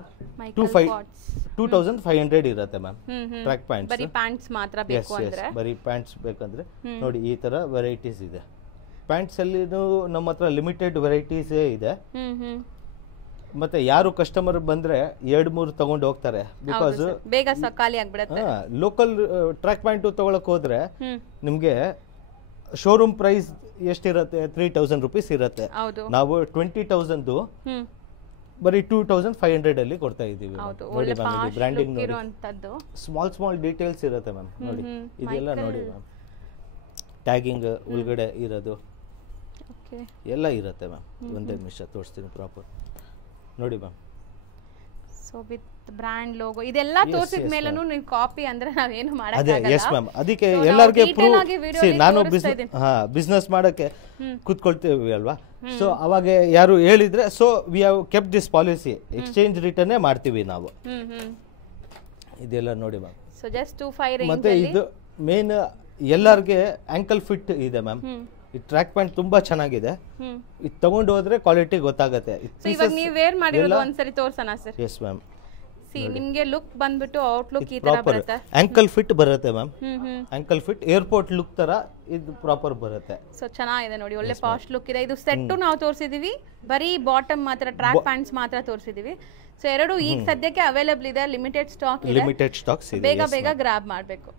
2500 ಇರುತ್ತೆ ಮ್ಯಾಮ್ ಟ್ರ್ಯಾಕ್ ಪ್ಯಾಂಟ್ಸ್ ಬರೀ ಪ್ಯಾಂಟ್ಸ್ ಮಾತ್ರ ಬೇಕು ಅಂದ್ರೆ ಬರೀ ಪ್ಯಾಂಟ್ಸ್ ಬೇಕಂದ್ರೆ ನೋಡಿ ಈ ತರ ವೆರೈಟೀಸ್ ಇದೆ ಪ್ಯಾಂಟ್ಸ್ ಅಲ್ಲಿ ನಮ್ಮ ಹತ್ರ ಲಿಮಿಟೆಡ್ ವೆರೈಟೀಸ್ ಇದೆ ಮತ್ತೆ ಯಾರು ಕಸ್ಟಮರ್ ಬಂದ್ರೆ 2-3 ತಗೊಂಡು ಹೋಗ್ತಾರೆ ಬಿಕಾಸ್ ಬೇಗ ಖಾಲಿ ಆಗ್ಬಿಡುತ್ತೆ ಲೋಕಲ್ ಟ್ರ್ಯಾಕ್ ಪ್ಯಾಂಟ್ ತಗೊಳಕ್ ಹೋದ್ರೆ ನಿಮ್ಗೆ ಶೋರೂಮ್ ಪ್ರೈಸ್ ಎಷ್ಟಿರುತ್ತೆ 3000 ರೂಪೀಸ್ ಇರುತ್ತೆ ನಾವು 20000 ಬರೀ 2500 ಅಲ್ಲಿ ಕೊಡ್ತಾ ಇದೀವಿ ನೋಡಿ ಮ್ಯಾಮ್ ಇದು ಬ್ರ್ಯಾಂಡಿಂಗ್ ನೋಡಿ ಸ್ಮಾಲ್ ಡೀಟೇಲ್ಸ್ ಇರುತ್ತೆ ಮ್ಯಾಮ್ ನೋಡಿ ಇದೆಲ್ಲ ನೋಡಿ ಮ್ಯಾಮ್ ಟ್ಯಾಗಿಂಗ್ ಒಳಗಡೆ ಇರೋದು ಎಲ್ಲ ಇರುತ್ತೆ ಮ್ಯಾಮ್ ಒಂದೇ ನಿಮಿಷ ತೋರಿಸ್ತೀನಿ ಪ್ರಾಪರ್ ನೋಡಿ ma'am so with brand logo ಇದೆಲ್ಲ ತೋರಿಸಿದ ಮೇಲೂ ನೀವು ಕಾಪಿ ಅಂದ್ರೆ ನಾವೇನು ಮಾಡಕ್ಕೆ ಅದೇ ಎಸ್ ಮ್ಯಾಮ್ ಅದಕ್ಕೆ ಎಲ್ಲರಿಗೆ ನಾನು ಬಿಸ್ನೆಸ್ ಮಾಡಕ್ಕೆ ಕೂತ್ಕೊಳ್ತೀವಿ ಅಲ್ವಾ ಸೊ ಅವಾಗ ಯಾರು ಹೇಳಿದ್ರೆ so we have kept this policy exchange return ಮಾಡ್ತೀವಿ ನಾವು ಇದೆಲ್ಲ ನೋಡಿ ಮ್ಯಾಮ್ ಸೊ ಜಸ್ಟ್ 25 ರೇಂಜ್ ಮತ್ತೆ ಇದು ಮೇನ್ ಎಲ್ಲರಿಗೆ ಆಂಕಲ್ ಫಿಟ್ ಇದೆ ಮ್ಯಾಮ್ ಈ ಟ್ರ್ಯಾಕ್ ಪ್ಯಾಂಟ್ ತುಂಬಾ ಚೆನ್ನಾಗಿದೆ ಇದು ತಗೊಂಡು ಹೋದ್ರೆ ಕ್ವಾಲಿಟಿ ಗೊತ್ತಾಗುತ್ತೆ ಸೊ ಇವಾಗ ನೀವು ವೇರ್ ಮಾಡಿರೋದು ಒಂದ್ಸರಿ ತೋರ್ಸೋಣ ಸರ್ ಎಸ್ ಮ್ಯಾಮ್ ಸಿ ನಿಮಗೆ ಲುಕ್ ಬಂದ್ಬಿಟ್ಟು ಔಟ್ಲುಕ್ ಈ ತರ ಬರುತ್ತೆ ಆಂಕಲ್ ಫಿಟ್ ಬರುತ್ತೆ ma'am ankle fit airport look ತರ ಇದು ಪ್ರಾಪರ್ ಬರುತ್ತೆ ಸೊ ಚೆನ್ನಾಗಿದೆ ನೋಡಿ ಒಳ್ಳೆ ಪಾಸ್ಟ್ ಲುಕ್ ಇದೆ ಇದು ಸೆಟ್ ನಾವು ತೋರಿಸಿದೀವಿ ಬರೀ ಬಾಟಮ್ ಮಾತ್ರ ಟ್ರ್ಯಾಕ್ ಪ್ಯಾಂಟ್ಸ್ ಮಾತ್ರ ತೋರಿಸಿದೀವಿ ಸೊ ಎರಡು ಈಗ ಸದ್ಯಕ್ಕೆ ಅವೈಲೇಬಲ್ ಇದೆ ಲಿಮಿಟೆಡ್ ಸ್ಟಾಕ್ ಇದೆ ಲಿಮಿಟೆಡ್ ಸ್ಟಾಕ್ಸ್ ಇದೆ ಬೇಗ ಗ್ರಾಬ್ ಮಾಡಬೇಕು